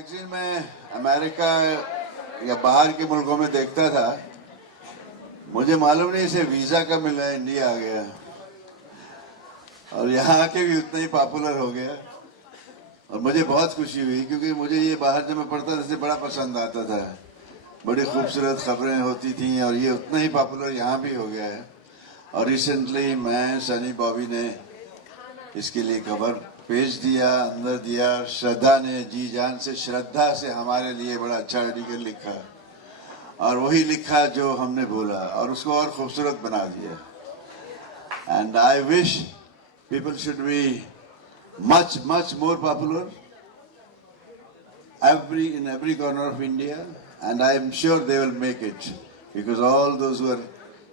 Magazine में America या बाहर के मुल्कों में देखता था, मुझे मालूम नहीं इसे वीजा कब मिला, इंडिया आ गया और यहाँ आके भी उतना ही पॉपुलर हो गया। और मुझे बहुत खुशी हुई क्योंकि मुझे ये बाहर जब मैं पढ़ता था इसे बड़ा पसंद आता था, बड़ी खूबसूरत खबरें होती थी और ये उतना ही पॉपुलर यहाँ भी हो गया है। और रिसेंटली मैं सनी बॉबी ने इसके लिए कवर पेज दिया, अंदर दिया। श्रद्धा ने जी जान से, श्रद्धा से हमारे लिए बड़ा अच्छा आर्टिकल लिखा और वही लिखा जो हमने बोला और उसको और खूबसूरत बना दिया। And I wish people should be much more popular in every corner of India, and I am sure they will make it because all those who are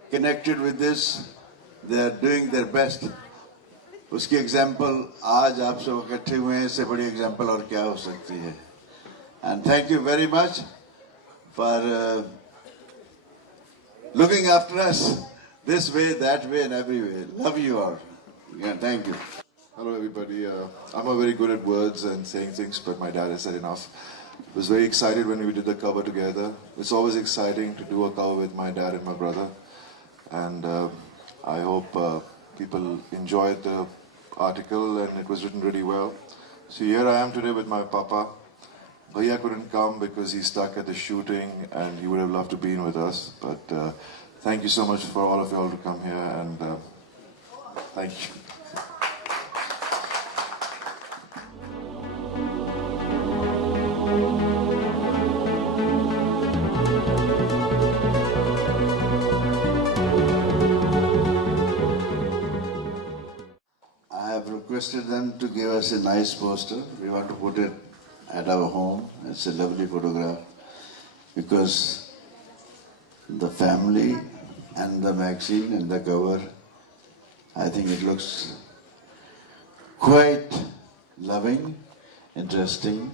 connected with this, they are doing their best. उसकी example आज आप सब इकट्ठे हुए हैं, इससे बड़ी example और क्या हो सकती है। And thank you very much for looking after us this way, that way, and every way. Love you all. Yeah, thank you. Hello everybody. I'm not very good at words and saying things, but my dad has said enough. I was very excited when we did the cover together. It's always exciting to do a cover with my dad and my brother. And I hope people enjoyed the article and it was written really well. So here I am today with my papa. Bhaiya couldn't come because he's stuck at the shooting and he would have loved to be in with us. But thank you so much for all of you all to come here and thank you. I have requested them to give us a nice poster. We want to put it at our home. It's a lovely photograph because the family and the magazine and the cover, I think it looks quite loving, interesting,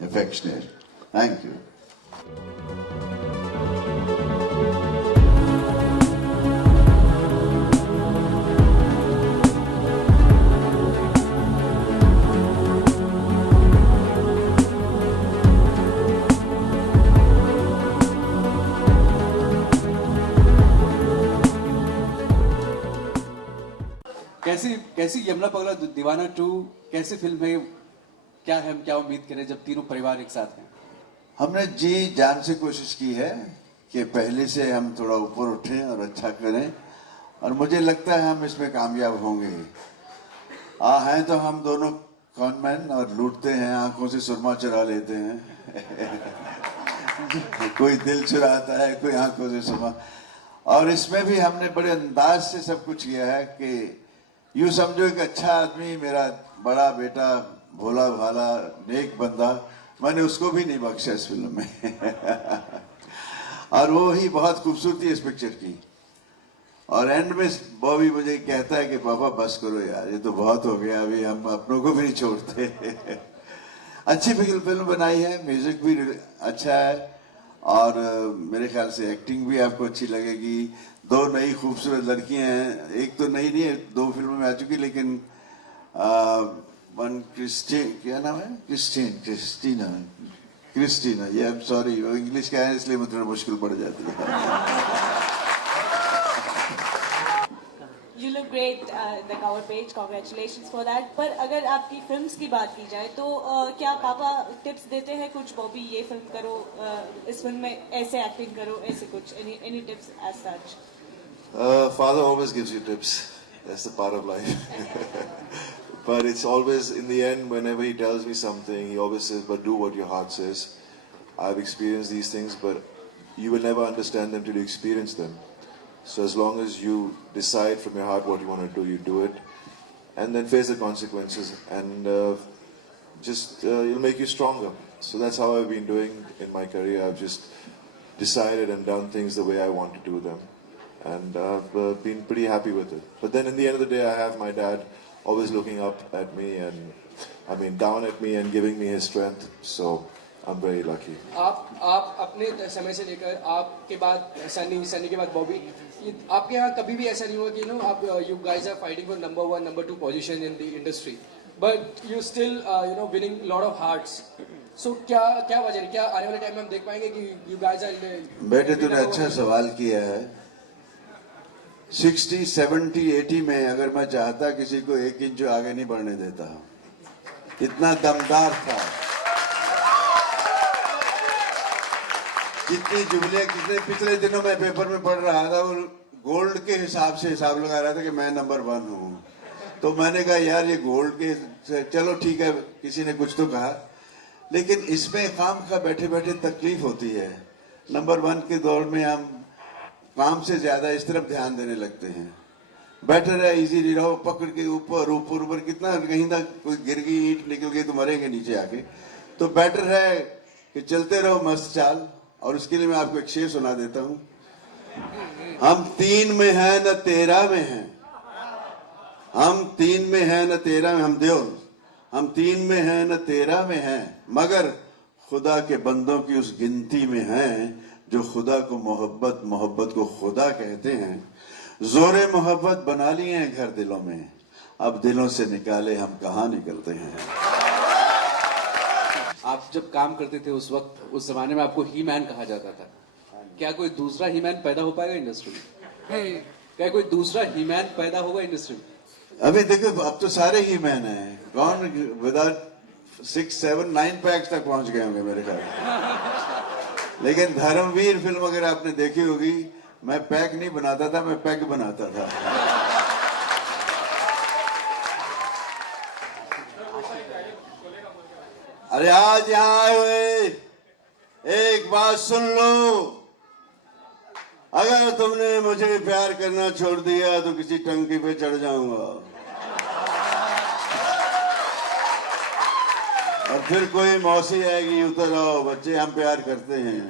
affectionate. Thank you. कैसी यमुना पगला दीवाना 2 कैसी film है, क्या है, हम क्या उम्मीद करें जब तीनों परिवार एक साथ हैं? हमने जी जान से कोशिश की है कि पहले से हम थोड़ा ऊपर उठें और अच्छा करें और मुझे लगता है हम इसमें कामयाब होंगे। हैं तो हम दोनों कॉनमैन और लूटते हैं, आंखों से सुरमा चुरा लेते हैं कोई दिल चुराता है, कोई आंखों से सुरमा। और इसमें भी हमने बड़े अंदाज से सब कुछ किया है कि यूँ समझो एक अच्छा आदमी, मेरा बड़ा बेटा भोला भाला नेक बंदा, मैंने उसको भी नहीं बख्शा इस फिल्म में और वो ही बहुत खूबसूरती इस पिक्चर की। और एंड में बॉबी मुझे कहता है कि पापा बस करो यार, ये तो बहुत हो गया, अभी हम अपनों को भी नहीं छोड़ते अच्छी फिल्म बनाई है, म्यूजिक भी अच्छा है और मेरे ख्याल से एक्टिंग भी आपको अच्छी लगेगी। 2 नई खूबसूरत लड़कियां हैं, एक तो नई नहीं है, 2 फिल्मों में आ चुकी, लेकिन वन क्या नाम है, क्रिस्टीना, ये आई एम सॉरी वो इंग्लिश का है इसलिए मुझे थोड़ा मुश्किल पड़ जाती है। You look great, the cover page. Congratulations for that. पर अगर आपकी फिल्म्स की बात की जाए तो क्या पापा टिप्स देते हैं कुछ, बॉबी ये फिल्म करो, इस फिल्म में ऐसे एक्टिंग करो, ऐसे कुछ, any tips as such? Father always gives you tips. That's the part of life. But it's always, in the end, whenever he tells me something, he always says, but do what your heart says. I've experienced these things, but you will never understand them till you experience them. So as long as you decide from your heart what you want to do, you do it. And then face the consequences. And it'll make you stronger. So that's how I've been doing in my career. I've just decided and done things the way I want to do them. And I've been pretty happy with it. But then in the end of the day, I have my dad always looking up at me and, down at me and giving me his strength. So I'm very lucky. आप अपने समय से लेकर आपके बाद सनी के बाद बॉबी, आपके यहाँ कभी भी ऐसा नहीं हुआ कि आप you guys are fighting for number 1, number 2 position in the industry, but you still winning a lot of hearts. सो क्या क्या वजह है, क्या आने वाले टाइम में हम देख पाएंगे कि यू गाइस आर बेटे तूने अच्छा सवाल किया है। 60, 70, 80 में अगर मैं चाहता किसी को 1 इंच आगे नहीं बढ़ने देता, इतना दमदार था। कितनी जुबलियां, कितने पिछले दिनों में पेपर में पढ़ रहा था और गोल्ड के हिसाब से हिसाब लगा रहा था कि मैं नंबर 1 हूँ। तो मैंने कहा यार ये गोल्ड के, चलो ठीक है, किसी ने कुछ तो कहा, लेकिन इसमें काम का बैठे बैठे तकलीफ होती है। नंबर 1 के दौर में हम काम से ज्यादा इस तरफ ध्यान देने लगते हैं। बेटर है इजीली रहो, पकड़ के ऊपर ऊपर ऊपर, कितना कहीं ना कोई गिर गई, ईंट निकल गई तो मरेंगे नीचे आके। तो बेटर है कि चलते रहो मस्त चाल। और उसके लिए मैं आपको एक शेर सुना देता हूं। हम 3 में हैं न 13 में हैं, हम 3 में हैं न 13 में, हम देव, हम 3 में हैं न 13 में हैं, मगर खुदा के बंदों की उस गिनती में हैं जो खुदा को मोहब्बत, मोहब्बत को खुदा कहते हैं। जोरे मोहब्बत बना लिए हैं घर दिलों में, अब दिलों से निकाले हम कहाँ निकलते हैं। आप जब काम करते थे उस वक्त, उस जमाने में आपको ही मैन कहा जाता था। क्या कोई दूसरा ही मैन पैदा हो पाएगा इंडस्ट्री में? क्या कोई दूसरा ही मैन पैदा होगा इंडस्ट्री में? अभी देखो अब तो सारे ही मैन हैं। कौन विदाउट 6, 7, 9 पैक्स तक पहुंच गए होंगे मेरे ख्याल। लेकिन धर्मवीर फिल्म अगर आपने देखी होगी, मैं पैक नहीं बनाता था, मैं पैक बनाता था। अरे आज यहाँ आए हुए एक बात सुन लो, अगर तुमने मुझे प्यार करना छोड़ दिया तो किसी टंकी पे चढ़ जाऊंगा। और फिर कोई मौसी आएगी, उतर आओ बच्चे हम प्यार करते हैं।